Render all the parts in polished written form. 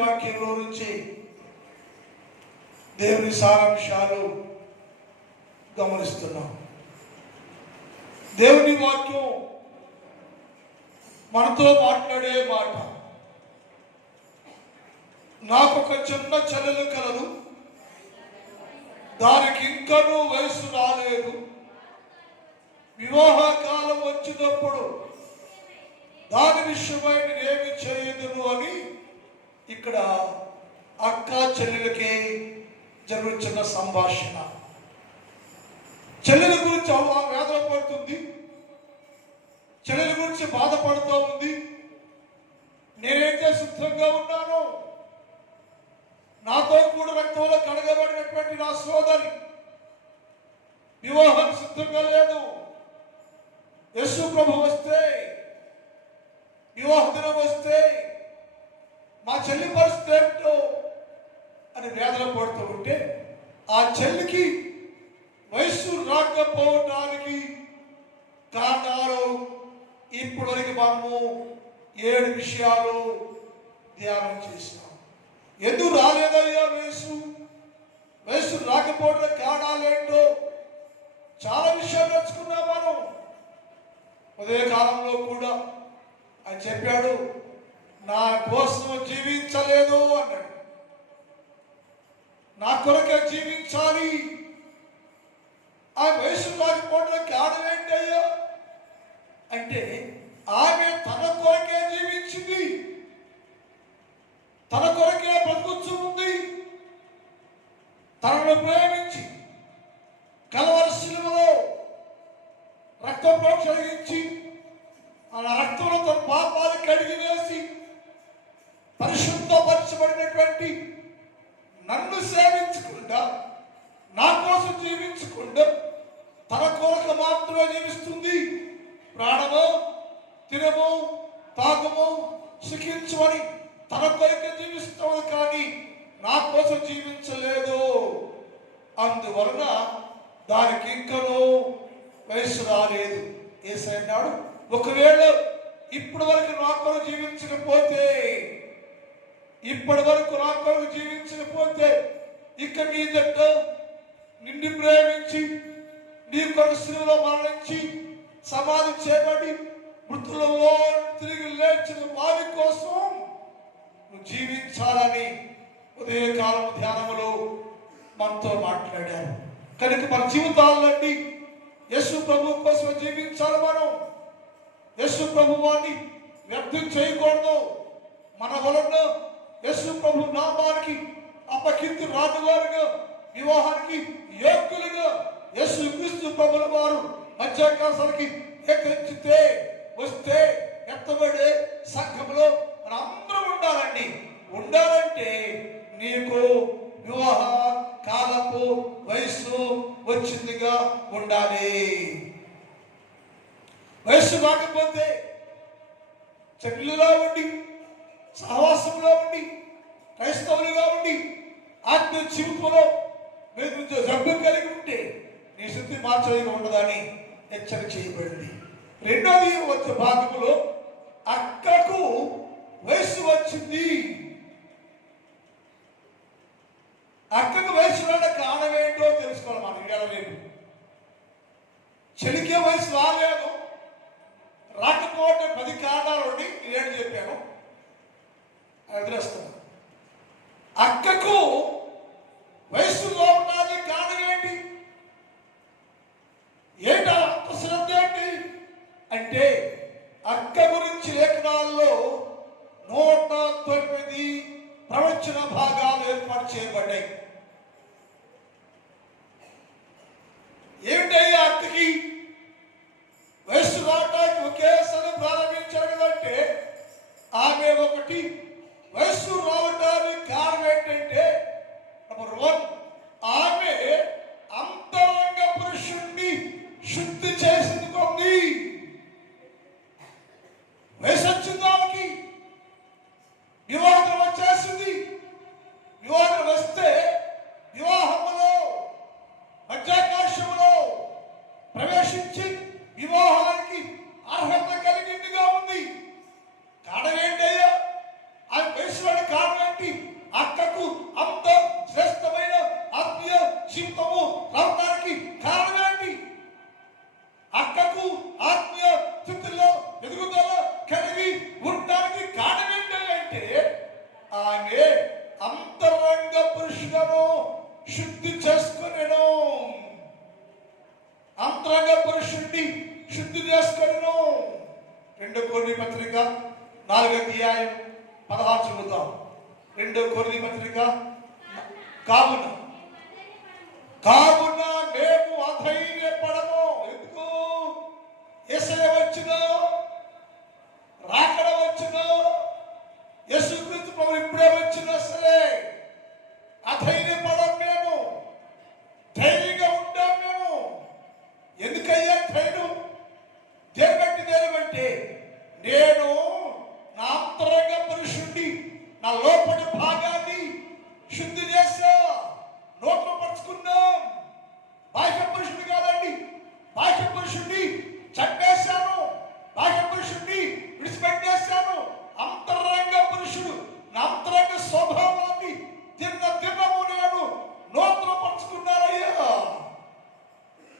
వాక్యంలో నుంచి దేవుని సారాంశాలు గమనిస్తున్నాం. దేవుని వాక్యం మనతో మాట్లాడే మాట. నాకు ఒక చిన్న చెల్లెలు కలదు, దానికి ఇంకనూ వయసు రాలేదు. వివాహ కాలం వచ్చినప్పుడు దాని విషయమై నేనేమి చేయదును అని ఇక్కడ అక్క చెల్లెలకి జరుగుతున్న సంభాషణ. చెల్లెల గురించి వేదన పడుతుంది, చెల్లెల గురించి బాధపడుతూ ఉంది. నేనైతే సిద్ధంగా ఉన్నాను, నాతో కూడా రక్తంలో కడగబడినటువంటి నా సోదరి వివాహం సిద్ధంగా లేదు. యేసు ప్రభు వస్తే, వివాహ దినం వస్తే మా చెల్లి పరిస్థితి ఏమిటో అని వేదన పడుతూ ఉంటే, ఆ చెల్లికి వయస్సు రాకపోవటానికి కారణాలు ఇప్పటివరకు మనము 7 విషయాలు ధ్యానం చేసాం. ఎందుకు రాలేదయ్యా వయస్సు రాకపోవడం కారణాలు ఏంటో చాలా విషయాలు నేర్చుకున్నాం మనం. ఉదయ కాలంలో కూడా ఆయన చెప్పాడు, నా కోసం జీవించలేదు అన్నాడు. నా కొరకే జీవించాలి. ఆ వయసు రాకపోవడం కారణం ఏంటయ్యా అంటే, ఆమె తన కొరకే జీవించింది, తన కొరకే బ్రతుకుతూ ఉంది. తనను ప్రేమించి కలవరి శిలువలో రక్తప్రోక్ష కలిగించి ఆ రక్తంలో తన పాపాలు కడిగి వేసి పరిశుద్ధపరచబడినటువంటి నన్ను సేవించకుండా, నా కోసం జీవించకుండా తన కొరకు మాత్రమే జీవిస్తుంది. ప్రాణము, తినము, తాగము, సుఖించమని తన కొరకే జీవిస్తాడు, కానీ నా కోసం జీవించలేదు. అందువలన దానికి ఇంకనూ వయసు రాలేదు. యేసయ్య అన్నాడు, ఒకవేళ ఇప్పటి వరకు నా కొరకు జీవించకపోతే, ఇక మీదట నిన్ను ప్రేమించి నీ కొరకు శిలువలో మరణించి సమాధి చేయబడి మృతులలో తిరిగి లేచిన వారి కోసం నువ్వు జీవించాలని ఉదయకాలం ధ్యానములో మనతో మాట్లాడారు. కనుక మన జీవితాలన్నీ యేసు ప్రభు కోసం జీవించాలి. మనం యేసు ప్రభువాన్ని వ్యర్థం చేయకూడదు. మన వలన యేసు ప్రభు నామానికి అపకీర్తి రానివారుగా, వివాహానికి యోగ్యులుగా యేసు క్రీస్తు ప్రభుల వారు మధ్యాకాశానికి వస్తే ఎత్తబడే సంఘంలో మన అందరం ఉండాలండి. ఉండాలంటే నీకు వివాహ కాలపు వయస్సు వచ్చిందిగా ఉండాలి. వయస్సు రాకపోతే చెట్లుగా ఉండి, సహవాసంలో ఉండి, క్రైస్తవులుగా ఉండి, ఆత్మీయ జీవితంలో మీరు జబ్బు కలిగి ఉంటే నీ స్థితి మార్చలేక ఉండదని హెచ్చరిక చేయబడింది. రెండోది వచ్చే భాగంలో అక్కకు వయస్సు వచ్చింది. అక్కకు వయసు రావడానికి కారణం ఏంటో తెలుసుకోవాలి మనం. రేపు చెలికే వయసు రాలేదు, రాకపోవటం 10 కారణాలు ఉండి 7 చెప్పాను, వదిలేస్తాను. అక్కకు వయసు రావడానికి కారణం ఏంటి? ఏంటి అంత శ్రద్ధ ఏంటి అంటే, అక్క గురించి లేఖనాల్లో 109 ప్రవచన భాగాలు ఏర్పాటు చేయబడ్డాయి. ఏమిటయ్యా అక్కకి వయస్సు రావడానికి ఒకేసారి ప్రారంభించారు కదంటే, ఆమె ఒకటి వయస్సు రావడానికి కారణం ఏంటంటే, నెంబర్ 1 ఆమె అంతరంగ పురుషుణ్ణి శుద్ధి చేసింది. కొంది వయసు వచ్చింది, ఆమెకి వివాహం వచ్చేసింది. వివాహం వస్తే అంతరంగ పురుషులను శుద్ధి చేసుకొనెను. అంతరంగ పురుషుడిని శుద్ధి చేసుకొనెను. 2 కొరింథీ పత్రిక 4వ అధ్యాయం 16 చదువుతాం. 2 కొరింథీ పత్రిక కావున మేము అధైర్యపడము. ఎందుకు? యేసయ్య వచ్చును, రాకడ వచ్చును, యేసుక్రీస్తు ప్రభు ఇప్పుడే వచ్చినా సరే అధైర్యపడం. మేము ధైర్యంగా ఉంటాం. మేము ఎందుకయ్యా ధైర్యం? దేనిబట్టి నేను నా అంతరంగ పురుషుడిని, నా లోపలి భాగాన్ని శుద్ధి చేశా, నూతనపరుచుకున్నాం. బాహ్య పురుషుడు కాదండి, బాహ్య పురుషుడిని చంపేశాను, బాహ్య పురుషుడిని విడిచిపెట్టేశాను. అంతరంగ పురుషుడు, నా అంతరంగ స్వభావాన్ని దినము నేను నూతనపరుచుకున్నానయ్యా.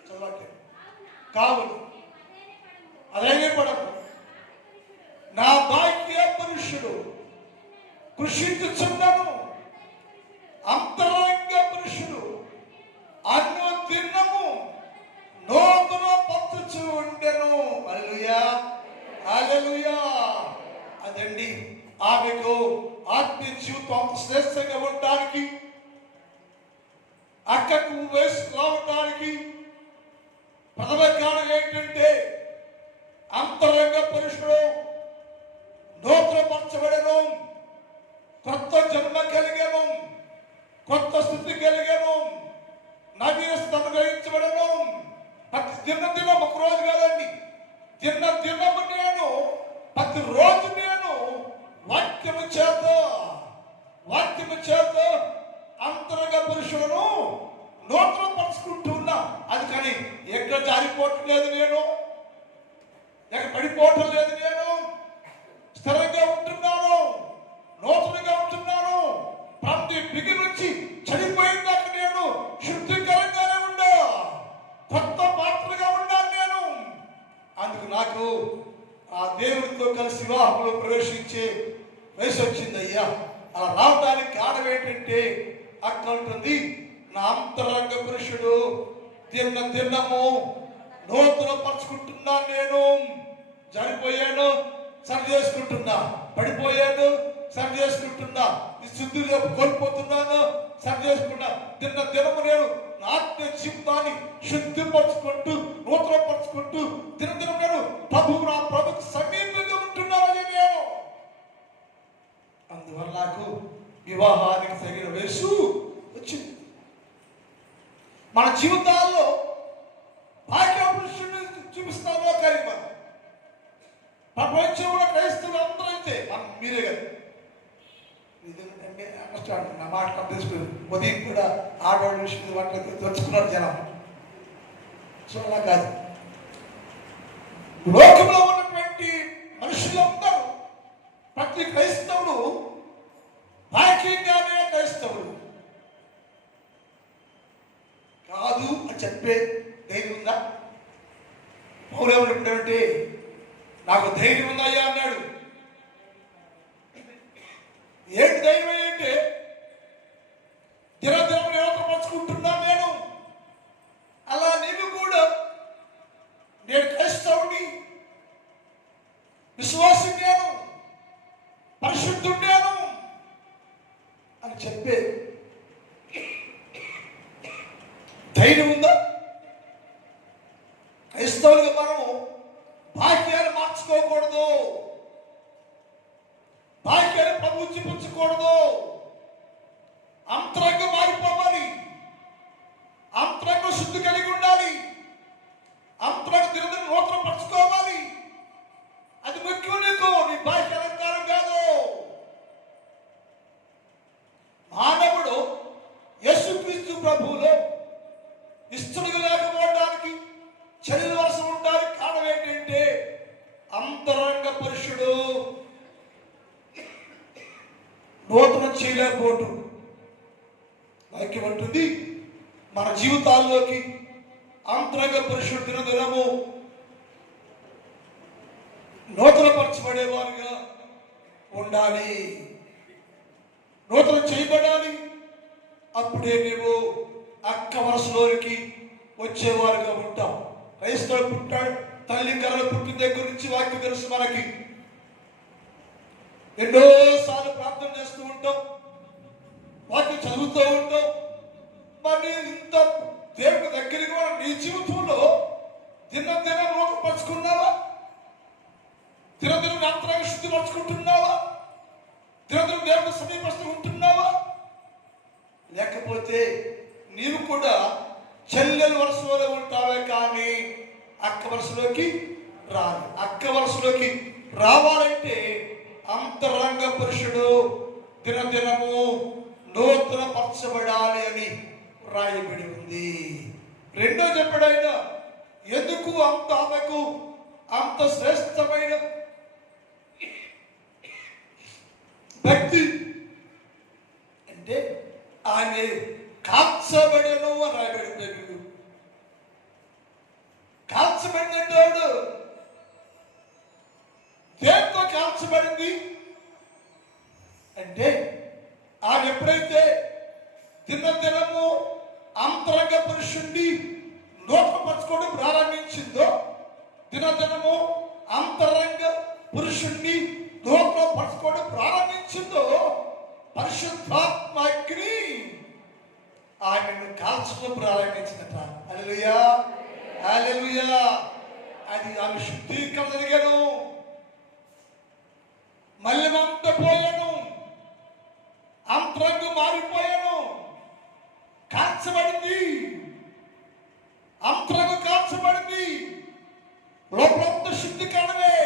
చదవండి. కావున అధైర్యపడము, నా బాహ్య పురుషుడు కృషించుచున్నను, అంతరంగ పురుషుడు అనుదినము నూతన పరచుచు ఉండెను. హల్లెలూయా, హల్లెలూయా. అదండి ఆమెకు ఆత్మీయ జీవితం శ్రేష్టంగా ఉండడానికి, అక్కకు వయసు రావడానికి ప్రథమ కారణం ఏంటంటే అంతరంగ పురుషుడు నూతనపరచబడెను, కొత్త జన్మ కలిగెను, కొత్త స్థితి కలిగెను, నవీన అనుగ్రహించబడను. ప్రతి దినం ఒక రోజు కాదండి, దినము నేను ప్రతిరోజు నేను వాక్యము చేత అంతరంగ పురుషులను నూతన పరుచుకుంటున్నా. అది కానీ ఎక్కడ జారిపోవటం లేదు, నేను ఎక్కడ పడిపోవటం లేదు. నేను స్థిరంగా ఉంటున్నాను, నూతనంగా ఉంటున్నాను. ప్రతి బిగి నుంచి చనిపోయిందాక నేను శుద్ధికరంగానే ఉండా, కొత్త పాత్రగా ఉండాను నేను. అందుకు నాకు ఆ దేవుడితో కలిసి వివాహంలో ప్రవేశించే వయసు వచ్చిందయ్యా. అలా రావడానికి కారణం ఏంటంటే అక్కడ ఉంటుంది, నా అంతరంగ పురుషుడు దినము నూతన పరుచుకుంటున్నాను. నేను చనిపోయాను, సరి చేసుకుంటున్నా, పడిపోయాను, సరి చేసుకుంటున్నా, ఈ శుద్ధిగా కోల్పోతున్నాను, సరి చేసుకున్నా. దినము నేను నా ఆత్మ జీవితాన్ని శుద్ధిపరచుకుంటూ నూతనపరుచుకుంటూ దినం నేను ప్రభుకు సమీపంగా ఉంటున్నానని నేను. అందువల్ల నాకు వివాహానికి తగిన వయసు వచ్చింది. మన జీవితాల్లో బాహ్య పురుషుడిని చూపిస్తామో కానీ ప్రపంచంలో క్రైస్తవులు అందరూ అయితే మీరే కదా అండర్స్టాండ్ నా మాట కనిపిస్తుంది. ఉదయం కూడా ఆడవాళ్ళ విషయం వాటికి తెచ్చుకున్నారు జనం. సో అలా కాదు, లోకంలో ఉన్నటువంటి మనుషులందరూ ప్రతి క్రైస్తవుడు బాహ్యంగానే క్రైస్తవుడు కాదు అని చెప్పే ధైర్యం ఉందా? పౌలవుడు ఎప్పుడంటే నాకు ధైర్యం ఉందయ్యా అన్నాడు. ఏంటి ధైర్యం అంటే దినదినం నిరంతరపరుచుకుంటున్నాను నేను. అలా నీవు కూడా నేను క్రైస్తవుని, విశ్వాసం నేను, పరిశుద్ధుడు అని చెప్పే ధైర్యం ఉందా? క్రైస్తవులుగా మనము భాగ్యాన్ని మార్చుకోకూడదు, భాగ్యాన్ని ప్రభుత్వించకూడదు. అంతరంగం మారిపోవాలి, అంతరంగం శుద్ధి కలిగి ఉండాలి, అంతరంగం దినదిన నూతన పరచుకోవాలి. అది ముఖ్యం. నీకు నీ బాహ్య అలంకారం కాదు. మానవుడు యేసుక్రీస్తు ప్రభువులో ఇష్టడుగా లేకపోవడానికి, శరీరవశం ఉండడానికి కారణం ఏంటంటే అంతరంగ పురుషుడు నూతన చేయలేకపోటు. వాక్యం అంటుంది మన జీవితాల్లోకి అంతరంగ పురుషుడు దినదినము నూతన పరచబడేవారుగా ఉండాలి. నూతన చేయబడాలి. అప్పుడే నీవు అక్క వరుసలోనికి వచ్చేవారుగా ఉంటాం. క్రైస్తవుడు పుట్టాడు, తల్లి కర్రలు పుట్టిన దగ్గర నుంచి వాక్యం తెలుసు మనకి. ఎన్నోసార్లు ప్రార్థన చేస్తూ ఉంటాం, వాక్యం చదువుతూ ఉంటాం. మరి ఇంత దేవుని దగ్గరికి కూడా నీ జీవితంలో దినం నూతనపరుచుకున్నావా? దినం అంతరంగ శుద్ధి పరుచుకుంటున్నావా? దినం దేవుని సమీపస్తూ ఉంటున్నావా? లేకపోతే నీవు కూడా చెల్లెల వరుసలోనే ఉంటావే కానీ అక్క వరుసలోకి రాలి. అక్క వరుసలోకి రావాలంటే అంతరంగ పురుషుడు దినదినము నూతన పరచబడాలి అని రాయబడి ఉంది. రెండో చెప్పాడు ఆయన, ఎందుకు అంత ఆమెకు అంత శ్రేష్టమైన భక్తి అంటే ఆమె కాల్చబడను అని రాయబడింది. కాల్చబడినట్టు దేంతో కాల్చబడింది అంటే ఆమె ఎప్పుడైతే దినదినము అంతరంగ పురుషుణ్ణి నూతనపరచుకోవడం ప్రారంభించిందో, దినదినము అంతరంగ పురుషుణ్ణి నూతనపరచుకోవడం ప్రారంభించిందో, పరిశుద్ధాత్మ అగ్ని ఆమెను కాల్చడం ప్రారంభించిందట. హల్లెలూయా, హల్లెలూయా. అది ఆమె శుద్ధీకరణ జరిగాను, మళ్ళీ అంత పోయాను, అంతరంగం మారిపోయాను, కాల్చబడింది, అంతరంగం కాల్చబడింది. లోపల శుద్ధీకరణమే.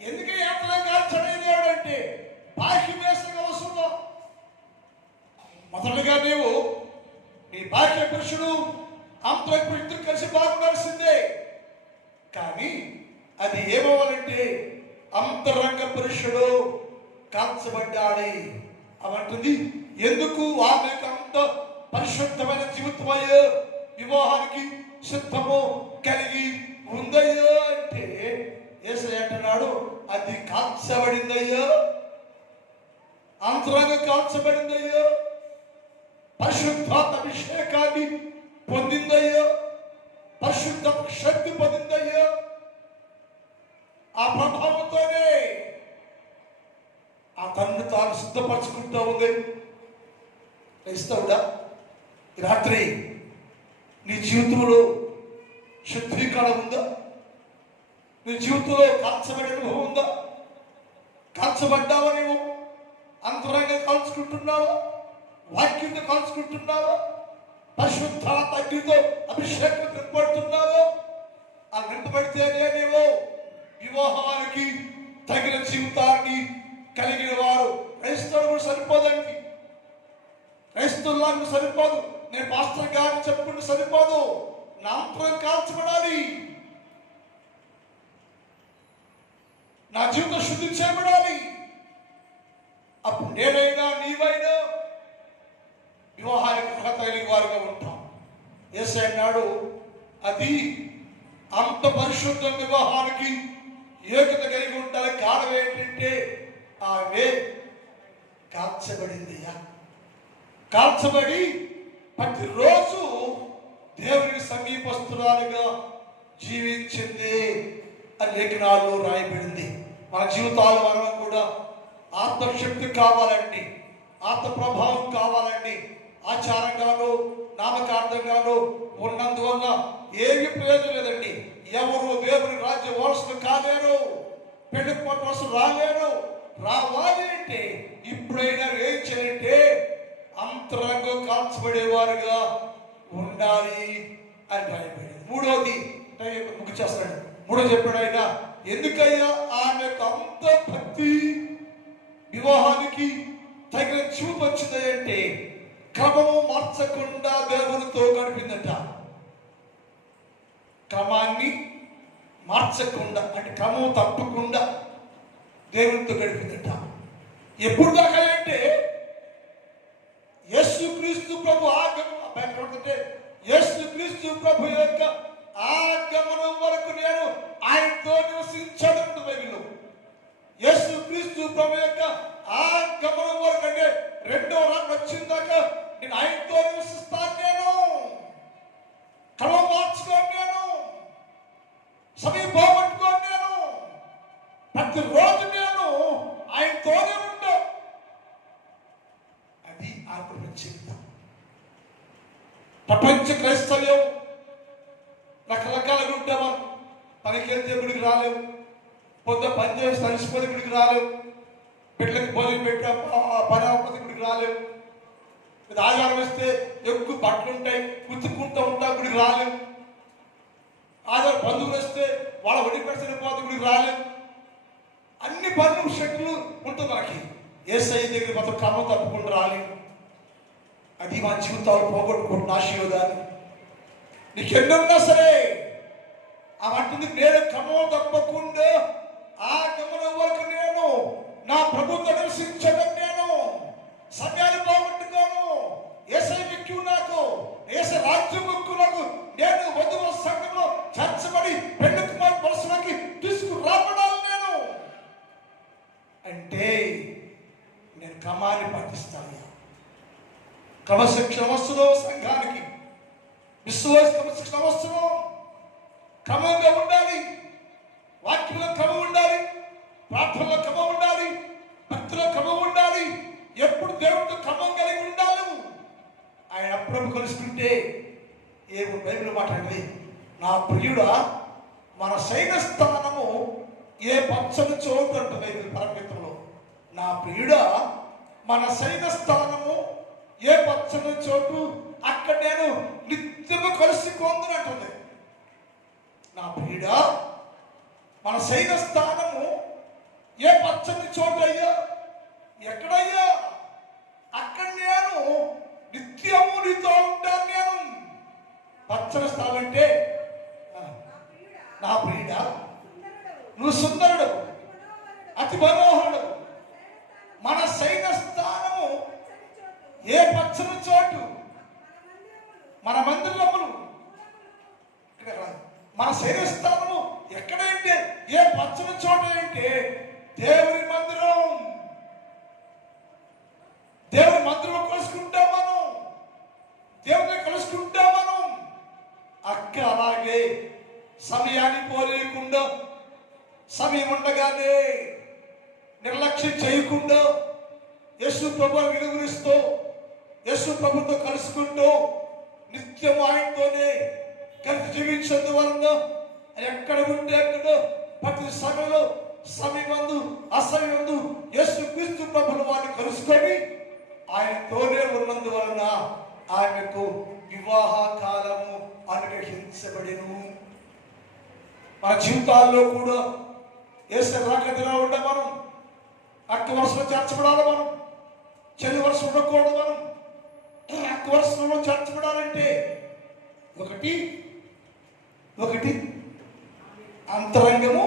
ఎందుకు అంతరంగం కాల్చడం అంటే బాహ్య వేసంగా వస్తుందో. మొదలుగా నీవు నీ బాహ్య పురుషుడు అంతరంగ పురుషుడు కలిసి బాగుండాల్సిందే. కానీ అది ఏమవ్వాలంటే అంతరంగ పురుషుడు కాల్చబడ్డాలి అవంటుంది. ఎందుకు ఆమెకు అంత పరిశుద్ధమైన జీవితమయ్యో వివాహానికి సిద్ధము కలిగి ఉందయ్యో అంటే యేసయ్య అంటున్నాడు, అది కాల్చబడిందయ్యో, అంతరంగం కాల్చబడిందయ్యో, పరిశుద్ధాత్మ అభిషేకాన్ని పొందిందయ్యో, పరిశుద్ధ శక్తి పొందిందయ్యో. ఆ ప్రభావంతోనే ఆ తన్ను తాను సిద్ధపరచుకుంటూ ఉంది. క్రైస్తవుడా, ఈ రాత్రి నీ జీవితంలో శుద్ధీకరణ ఉందా? నీ జీవితంలో కాల్చబడిన అనుభవం ఉందా? కాల్చబడ్డావా? నీవు అంతరంగా కాల్చుకుంటున్నావా? వాక్యంతో కాల్చుకుంటున్నావా? పరిశుద్ధాత్మ అగ్నితో అభిషేకం నింపబడుతున్నావా? ఆ నింపబడితేనే నీవు వివాహానికి తగిన జీవితాన్ని కలిగిన వారు. క్రైస్తవులు సరిపోదండి, క్రైస్తవులకు సరిపోదు, నేను పాస్టర్ గారిని చెప్పుకుంటూ సరిపోదు. నా అంతరం కాల్చబడాలి, నా జీవితం శుద్ధి చేయబడాలి. అప్పుడు నేనైనా నీవైనా వివాహానికి అర్హత కలిగిన వారుగా ఉంటాం. యేసయ్య అన్నాడు, అది అంత పరిశుద్ధ వివాహానికి ఏకత కలిగి ఉండాలి. కారణం ఏంటంటే ఆమె కాల్చబడింది. కాల్చబడి ప్రతిరోజు దేవునికి సమీపస్తురాలుగా జీవించింది అని లేఖనాల్లో రాయబడింది. మన జీవితాలు మనం కూడా ఆత్మశక్తి కావాలండి, ఆత్మ ప్రభావం కావాలండి. ఆచారంగాను నామకార్థంగాను ఉన్నందువల్ల ఏమి ప్రయోజనం లేదండి. ఎవరు దేవుని రాజ్య వారసులు కాలేరు, పెళ్లి వారసులు రాలేరు. రావాలి అంటే ఇప్పుడైనా ఏం చేయాలంటే అంతరంగం కాల్చబడేవారుగా ఉండాలి అని రాయబడింది. మూడోది ముగ్గు చేస్తాడు. మూడో చెప్పాడు ఆయన, ఎందుకయ్యా ఆమెకు అంత భక్తి వివాహానికి తగిన చూపు వచ్చింది అంటే క్రమము మార్చకుండా దేవునితో గడిపిందట. క్రమాన్ని మార్చకుండా అంటే క్రమం తప్పకుండా దేవునితో గడిపిందట. ఎప్పుడు దాకా అంటే యేసుక్రీస్తు ప్రభు ఆగమనం అంటే యేసుక్రీస్తు ప్రభు యొక్క ఆగమనం వరకు నేను ఆయనతో నివసించాడు బైబిల్లో. యేసుక్రీస్తు ప్రభు యొక్క ఆగమనం వరకు అంటే జీవితం. ప్రపంచ క్రైస్తవ్యం రకరకాలుగా ఉంటే మనం పనికి వెళ్తే గుడికి రాలేవు, పొద్దు పని చేసి తలిసిపోతే గుడికి రాలేవు, బిడ్డలకి భోజనం పెట్టే పని అవ్వకపోతే గుడికి రాలేవు, ఆచారం వేస్తే ఎక్కువ బట్టలు ఉంటాయి కుచ్చుకుంటూ ఉంటా గుడికి రాలేవు, ఆధార బంధువులు వస్తే వాళ్ళ వడ్డీ పెడితే పోతే గుడికి రాలేవు. అన్ని పనులు శక్తులు ఉంటుంది మనకి. యేసయ్య దగ్గర మాత్రం క్రమం తప్పకుండా రాలేము. అది మా జీవితాలు పోగొట్టుకుంటున్న ఆశీర్వాదాన్ని. నీకు ఎన్నున్నా సరే ఆ అంటుంది, నేను క్రమం తప్పకుండా ఆ గమనం వరకు నేను నా ప్రభుత్వం నివసించడం, నేను సమయాన్ని పోగొట్టుకోను. యేసయ్య ఎక్కువ నాకు, యేసయ్య రాజ్యం ఎక్కువ నాకు. నేను వధువు సంఘంలో చర్చబడి పెళ్లి కుమార్ మనసులోకి తీసుకురాబడాలి నేను అంటే నేను క్రమాన్ని పాటిస్తాను. క్రమశిక్షణ వస్తువు సంఘానికి, విశ్వాస క్రమశిక్షణ వస్తువు క్రమంగా ఉండాలి. వాక్యంలో క్రమం ఉండాలి, ప్రార్థనలో క్రమం ఉండాలి, భక్తిలో క్రమం ఉండాలి. ఎప్పుడు దేవుడితో క్రమం కలిగి ఉండాలి. ఆయన అప్పుడప్పుడు కలుసుకుంటే ఏమో బైబిల్ మాట్లాడి, నా ప్రియుడా మన సైన స్థానము ఏ పచ్చని చోటు అంట బైబిల్ పరమిత్రంలో. నా ప్రియుడా మన సైన స్థానము ఏ పచ్చని చోటు, అక్కడ నేను నిత్యము కలిసి కొందునంటుంది. నా ప్రియుడా మన సైన స్థానము ఏ పచ్చని చోటు అయ్యా, ఎక్కడయ్యా, అక్కడ నేను నిత్యము నీతో ఉంటాను. నేను పచ్చని స్థానం అంటే నా ప్రియుడా నువ్వు సుందరుడు, అతి మనోహరుడు. మన సైన స్థానము ఏ పచ్చని చోటు, మన మందిరములు. మన సైన స్థానము ఎక్కడంటే ఏ పచ్చని చోటు అంటే దేవుని మందిరం. దేవుని మందిరం కలుసుకుంటాం మనం, దేవుని కలుసుకుంటాం మనం. అక్క అలాగే సమయాన్ని పోలేకుండా, సమయం ఉండగానే నిర్లక్ష్యం చేయకుండా యేసు ప్రభువుని విలువరిస్తూ, యేసు ప్రభుతో కలుసుకుంటూ నిత్యం ఆయనతోనే కలిసి జీవించడం వలన ఎక్కడ ఉంటే అక్కడ ప్రతి సమయంలో సమయమందు అసమయందు యేసు క్రీస్తు ప్రభువుని వారిని కలుసుకొని ఆయనతోనే ఉన్నందువలన ఆయనకు వివాహ కాలము అనుగ్రహించబడెను. మన జీవితాల్లో కూడా యేసు రాకదిన ఉండ మనం అక్క వరుసలో చేర్చబడాలి. మనం చెల్లి వరుస ఉండకూడదు. మనం అక్క వరుసలో చేర్చబడాలంటే ఒకటి అంతరంగము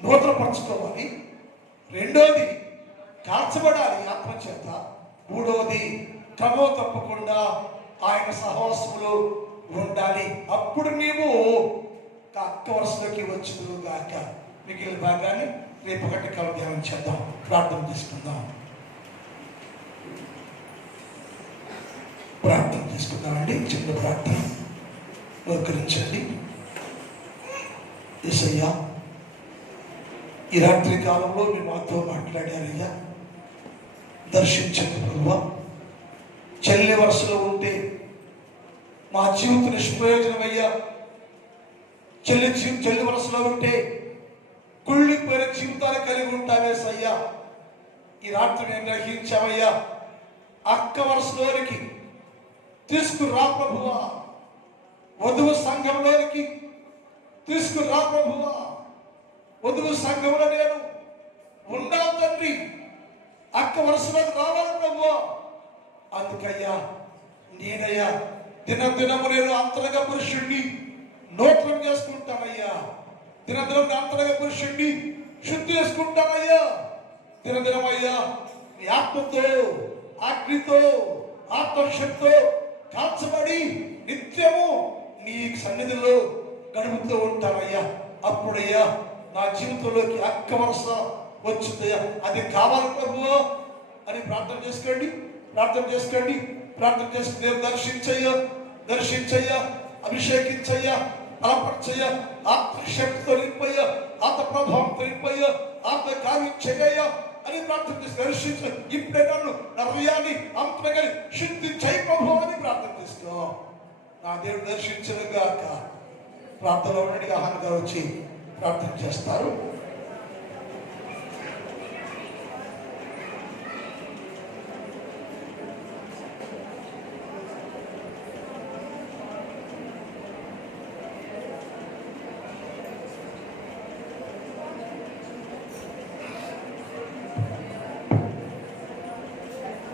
నూతనపరచుకోవాలి, రెండోది కాల్చబడాలి ఆత్మచేత, మూడవది క్రమం తప్పకుండా ఆయన సహవాసములో ఉండాలి. అప్పుడు నీవు అక్క వరుసలోకి వచ్చును గాక. మిగిలిన భాగాన్ని రేపు ఒకటి కాలం ధ్యానం చేద్దాం, ప్రార్థన చేసుకుందాం. ప్రార్థన చేసుకుందామండి. చిన్న ప్రార్థన మోకరించండి. యేసయ్యా, ఈ రాత్రి కాలంలో మీరు మాతో మాట్లాడారయ్యా, దర్శించండి ప్రభువా. చెల్లి వరుసలో ఉంటే మా జీవిత నిష్ప్రయోజనమయ్యా. చెల్లి వరుసలో ఉంటే కుళ్ళిపోయిన జీవితాలు కలిగి ఉంటావేసయ్యా. ఈ రాత్రి నేను గ్రహించావయ్యా. అక్క వరుసలోనికి తీసుకురా ప్రభువా, వధువు సంఘంలోనికి తీసుకురా ప్రభువా. వధువు సంఘంలో నేను ఉండాలి తండ్రి, అక్క వరుసలోకి రావాలి ప్రభువా. అందుకయ్యా నేనయ్యా దినదినము నేను అంతరంగ పురుషుణ్ణి నూతనం చేసుకుంటానయ్యా. దినదినం అంతరంగ పురుషుణ్ణి శుద్ధి చేసుకుంటానయ్యా. దినదినమయ్యా నీ ఆత్మతో, అగ్నితో, ఆత్మశక్తితో కాల్చబడి నిత్యము నీ సన్నిధిలో గడుపుతూ ఉంటానయ్యా. అప్పుడయ్యా నా జీవితంలోకి అక్క వరుస వచ్చిందయ్యా. అది కావాలి ప్రభువా అని ప్రార్థన చేసుకోండి, ప్రార్థన చేసుకోండి, ప్రార్థన చేసుకుని దేవుని దర్శించయ్యా, అభిషేకించయ్యా, బలపరచయ్యా, ఆత్మశక్తితో నింపయ్యా, ఆత్మ ప్రభావంతో నింపయ్యా, ఆత్మ కార్యం చేయయ్యా అని ప్రార్థన చేసి దర్శించు. ఇప్పుడే నన్ను నా హృదయాన్ని అంతగా శుద్ధి చేయి ప్రభు అని ప్రార్థన చేస్తూ నా దేవుడు దర్శించను గాక. ప్రార్థనలో ఉన్నట్టుగా ఆహారంగా వచ్చి ప్రార్థన చేస్తారు.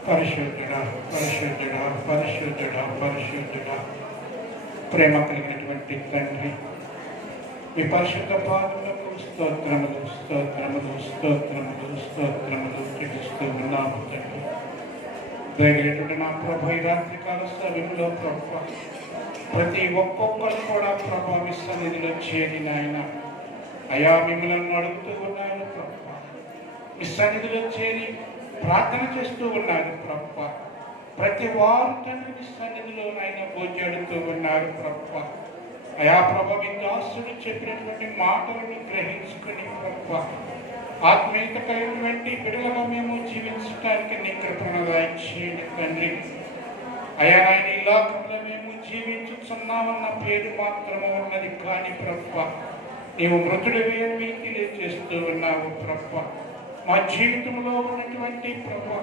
పరిశుద్ధుడా పరిశుద్ధుడా పరిశుద్ధుడా పరిశుద్ధుడా ప్రేమ కలిగినటువంటి తండ్రి, మీ పరిశుద్ధ పాదములకు స్తోత్రములు స్తోత్రములు స్తోత్రములు స్తోత్రములు చెల్లిస్తూ ఉన్నాము తండ్రి. దయగలిగినటువంటి నా ప్రభు ఈ రాత్రికాల సమయంలో ప్రభు ప్రతి ఒక్కొక్కరు కూడా ప్రభు మీ సన్నిధిలో చేరిన ఆయన అయా మిమ్మల్ని అడుగుతూ ఉన్నారు ప్రభు. మీ సన్నిధిలో చేరి ప్రార్థన చేస్తూ ఉన్నారు ప్రభు. ప్రతి వారు తండ్రి సన్నిధిలో ఆయన భోజడుతూ ఉన్నారు ప్రభు. అయా ప్రభు మీ దాసుడు చెప్పినటువంటి మాటలను గ్రహించుకుని ప్రభు ఆత్మీయత కలిగినటువంటి బిడ్డలుగా మేము జీవించడానికి నీ కృపను దయచేయండి తండ్రి. అయా ఆయన ఈ లోకంలో మేము జీవించుతున్నామన్న పేరు మాత్రము ఉన్నది కానీ ప్రభు నీవు మృతుడివి అని మీకు తెలియజేస్తూ ఉన్నావు ప్రభు. మా జీవితంలో ఉన్నటువంటి ప్రభు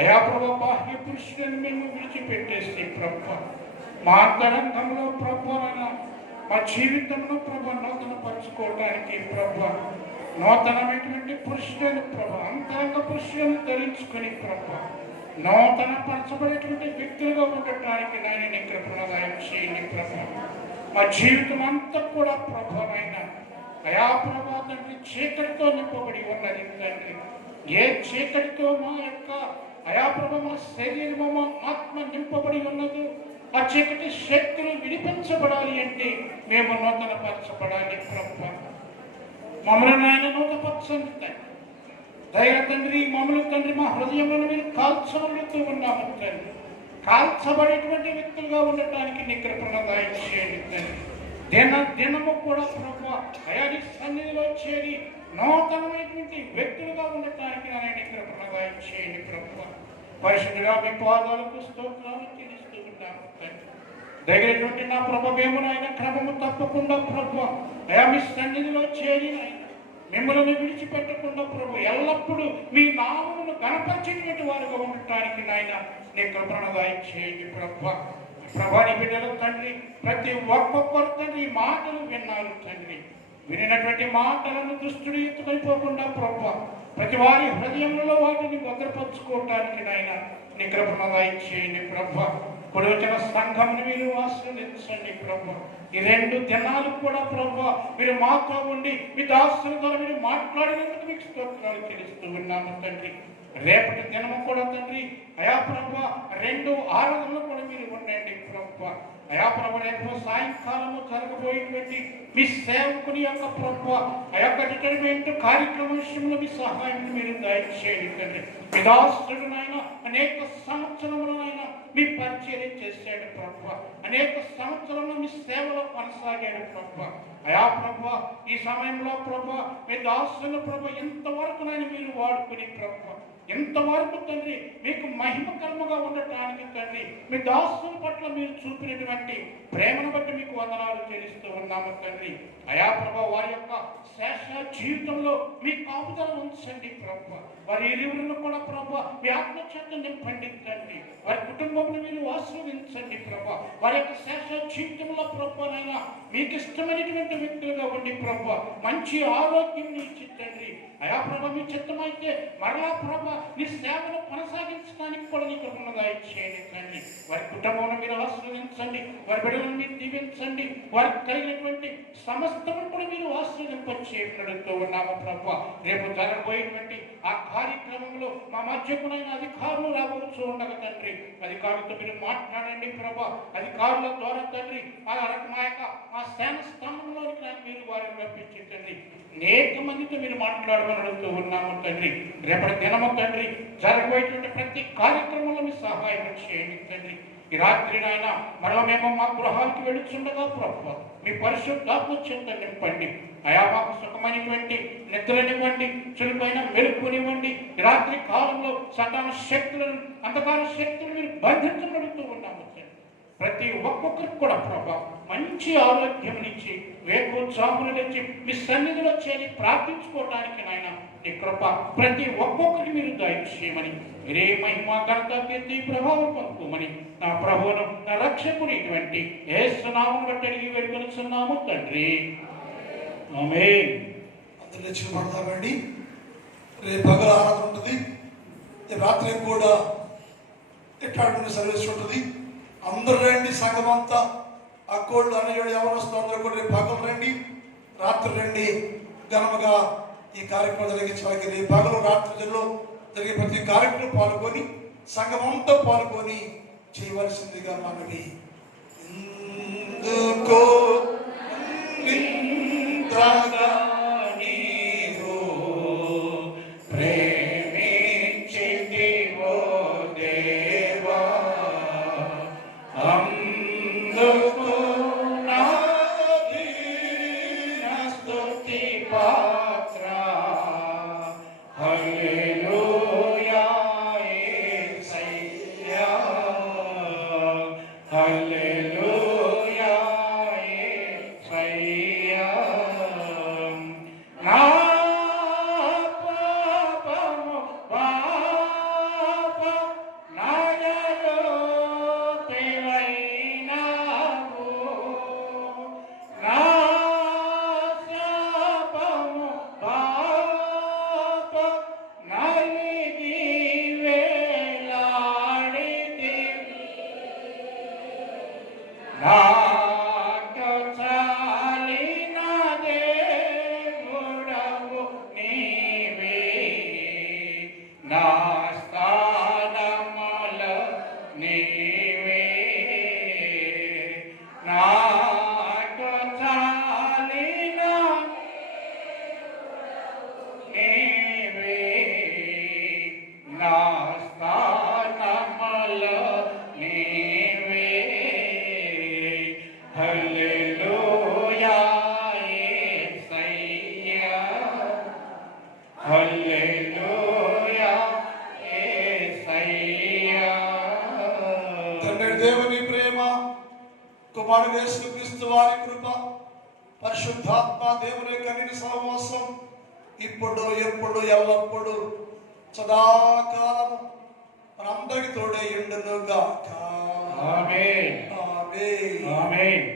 అయా ప్రభు బాహ్య పురుషులను మేము విడిచిపెట్టేసి ప్రభు మా అంతరంగంలో ప్రభు మా జీవితంలో ప్రభు నూతన పరుచుకోవడానికి ప్రభు నూతనమైనటువంటి పురుషులను ప్రభు అంతరంగ పురుషులను ధరించుకుని ప్రభు నూతన పరచబడేటువంటి వ్యక్తులుగా ఉండటానికి నాయన నీ కృపను దయచేయండి ప్రభు. మా జీవితం అంతా కూడా ప్రభువైన అయా ప్రభా తండ్రి చీకటితో నింపబడి ఉన్నది తండ్రి. ఏ చీకటితో మా యొక్క అయా ప్రభా మా శరీరము మా ఆత్మ నింపబడి ఉన్నదో ఆ చీకటి శక్తులు విడిపించబడాలి అంటే మేము నూతన పరచబడాలి ప్రభు. మమ్మల్ని ఆయన నూతనపరచండి తండ్రి. దయ తండ్రి మమ్మల్ని తండ్రి మా హృదయంలో మీరు కాల్చబడుతూ ఉన్నాము తండ్రి. కాల్చబడేటువంటి వ్యక్తులుగా ఉండటానికి నీ కృపను దయచేయండి తండ్రి. దినము కూడా ప్రభు అయా నీ సన్నిధిలో చేరి నూతనమైనటువంటి వ్యక్తులుగా ఉండటానికి నేను కృపను దయచేయండి ప్రభు. పరిశుద్ధుగా మీ పాదాలకు స్తోత్రాలు చెల్లిస్తూ ఉంటాము తండ్రి. దగ్గరటువంటి నా ప్రభు మేము ఆయన క్రమము తప్పకుండా ప్రభు అయా మీ సన్నిధిలో చేరి మిమ్మల్ని విడిచిపెట్టకుండా ప్రభు ఎల్లప్పుడూ మీ నామమును గణపరిచేటువంటి వారుగా ఉండటానికి నాయన నీ కృపను దయచేయండి ప్రభు. ప్రభాని బిడ్డలు తండ్రి ప్రతి ఒక్కొక్కరు తండ్రి మాటలు విన్నారు తండ్రి. వినినటువంటి మాటలను దుష్టుడు ఎత్తుకైపోకుండా ప్రభు ప్రతి వారి హృదయంలో వాటిని భద్రపరచుకోవటానికి నాయన నీ కృపను దయచేయండి ప్రభు. ఇప్పుడు వచ్చిన సంఘంని మీరు ఆశీర్వదించండి ప్రభు. ఈ 2 దినాలు కూడా ప్రభు మీరు మాతో ఉండి మీ దాసుల ద్వారా మీరు మాట్లాడినందుకు మీకు స్తోత్రాలు చెల్లిస్తూ ఉన్నాము తండ్రి. రేపటి దినము కూడా తండ్రి అయా ప్రభు 2 ఆరాధనలు కూడా మీరు ఉండండి ప్రభు. అయా ప్రభు రేపు సాయంకాలము జరగబోయేటువంటి మీ సేవకుని యొక్క ప్రభు ఆ యొక్క రిటైర్మెంట్ కార్యక్రమ విషయంలో మీ సహాయం మీరు దయచేయండి తండ్రి. మీ దాసుడు నాయన అనేక సంవత్సరములైనా మీ పరిచర్య చేశాడు ప్రభు. అనేక సంవత్సరంలో మీ సేవలో కొనసాగాడు ప్రభు. అయా ప్రభు ఈ సమయంలో ప్రభు మీ దాసుల ప్రభు ఎంతవరకు నాయన మీరు వాడుకుని ప్రభు ఎంతవరకు తండ్రి మీకు మహిమకరముగా ఉండటానికి తండ్రి మీ దాసుల పట్ల మీరు చూపినటువంటి ప్రేమను బట్టి మీకు వందనాలు చెల్లిస్తూ ఉన్నాము తండ్రి. అయా ప్రభు వారి యొక్క శేష జీవితంలో మీ కాపుదల ఉంచండి ప్రభు. వారి ఇరువురిని కూడా ప్రభు మీ ఆత్మచేత నింపండి తండ్రి. వారి కుటుంబంలో మీరు ఆశీర్వదించండి ప్రభు. వారి యొక్క శేష జీవితంలో ప్రభునైనా మీకు ఇష్టమైనటువంటి వ్యక్తులుగా ఉండి ప్రభు మంచి ఆరోగ్యం ఇచ్చి తండ్రి. అయా ప్రభు మీ చిత్తమైతే మరలా ప్రభు నీ సేవను కొనసాగించడానికి కూడా నీ కృపను దయచేయండి తండ్రి. వారి కుటుంబంలో మీరు ఆశీర్వదించండి. వారి బిడ్డలను మీరు దీవించండి. వారికి కలిగినటువంటి సమస్తము కూడా మీరు ఆశీర్వదింపచేయడుతూ ఉన్నాము ప్రభు. రేపు జరగబోయేటువంటి ఆ కార్యక్రమంలో మా మధ్యకునైన అధికారులు రావచ్చు ఉండగా తండ్రి అధికారులతో మీరు మాట్లాడండి ప్రభు. అధికారుల ద్వారా తండ్రి మా యొక్క మా సేన స్థానంలోనికి మీరు వారిని రప్పించి తండ్రి అనేక మందితో మీరు మాట్లాడమని అడుగుతూ ఉన్నాము తండ్రి. రేపటి దినము తండ్రి జరగబోయేటువంటి ప్రతి కార్యక్రమంలో మీ సహాయం చేయండి తండ్రి. ఈ రాత్రి నాయన మరలా మేము మా గృహానికి వెళుచుండగా ప్రభు మీ పరిశుద్ధాత్మ చెంత నింపండి. అయా మాకు సుఖమైనటువంటి నిద్రనివ్వండి, చురుకైన మెలుపునివ్వండి. ఈ రాత్రి కాలంలో సతాన శక్తులను, అంధకార శక్తులను మీరు బంధించబడుతూ ఉన్నాము. ప్రతి ఒక్కొక్కరికి కూడా ప్రభా మంచి ఆరోగ్యం నుంచి వేకోత్సాహములు నుంచి మీ సన్నిధిలో చేరి ప్రార్థించుకోవడానికి నాయన నీ కృప ప్రతి ఒక్కొక్కరికి మీరు దయచేయమని, మీరే మహిమ ఘనత కీర్తి ప్రభావం పొందుకోమని నా ప్రభువును నా రక్షకుని ఇటువంటి యేసు నామమును బట్టి అడిగి వేడుకొనుచున్నాము తండ్రి. ఆమేన్. అందరూ లేచి పడతామండి. రేపు పగల ఆరాధన ఉంటుంది, రాత్రి కూడా ఎట్లాడుకునే సర్వీస్ ఉంటుంది. అందరూ రండి, సంఘం అంతా, అక్కోళ్ళు అనేవాడు ఎవరు వస్తారు అందరూ కూడా రేపు పగలు రండి, రాత్రి రండి. ఘనముగా ఈ కార్యక్రమం జరిగించడానికి రేపు పగలు రాత్రిలో జరిగే ప్రతి కార్యక్రమం పాల్గొని సంఘం అంతా పాల్గొని చేయవలసిందిగా మనవి. ఎందుకో నింద్రగా నీవు ప్రేమించితివో దేవా, అందుకు నా దీన స్తుతి పాత్ర. హల్లెలూయా యేసయ్యా, హల్లెలూయా యేసయ్యా. నా పాపము పాప నాయలో తెవైనావు, నా శాపము పాప నలిగి వేలాడితి. నాకు చాలిన దేవుడవు నీవే, నా స్థానములో నీవే. నాకు చాలిన నీవే, నా స్థానములో నీవే. హల్లెలూయా యేసయ్యా, హల్లెలూయా యేసయ్యా. తండ్రి దేవుని ప్రేమ, కుమారుడు యేసుక్రీస్తు వారి కృప, పరిశుద్ధాత్మ దేవుని యొక్క నిత్య సహవాసం ఇప్పుడు ఎప్పుడు ఎల్లప్పుడు సదాకాలము మనందరికి తోడై ఉండును గాక. ఆమేన్. ఆమేన్. ఆమేన్.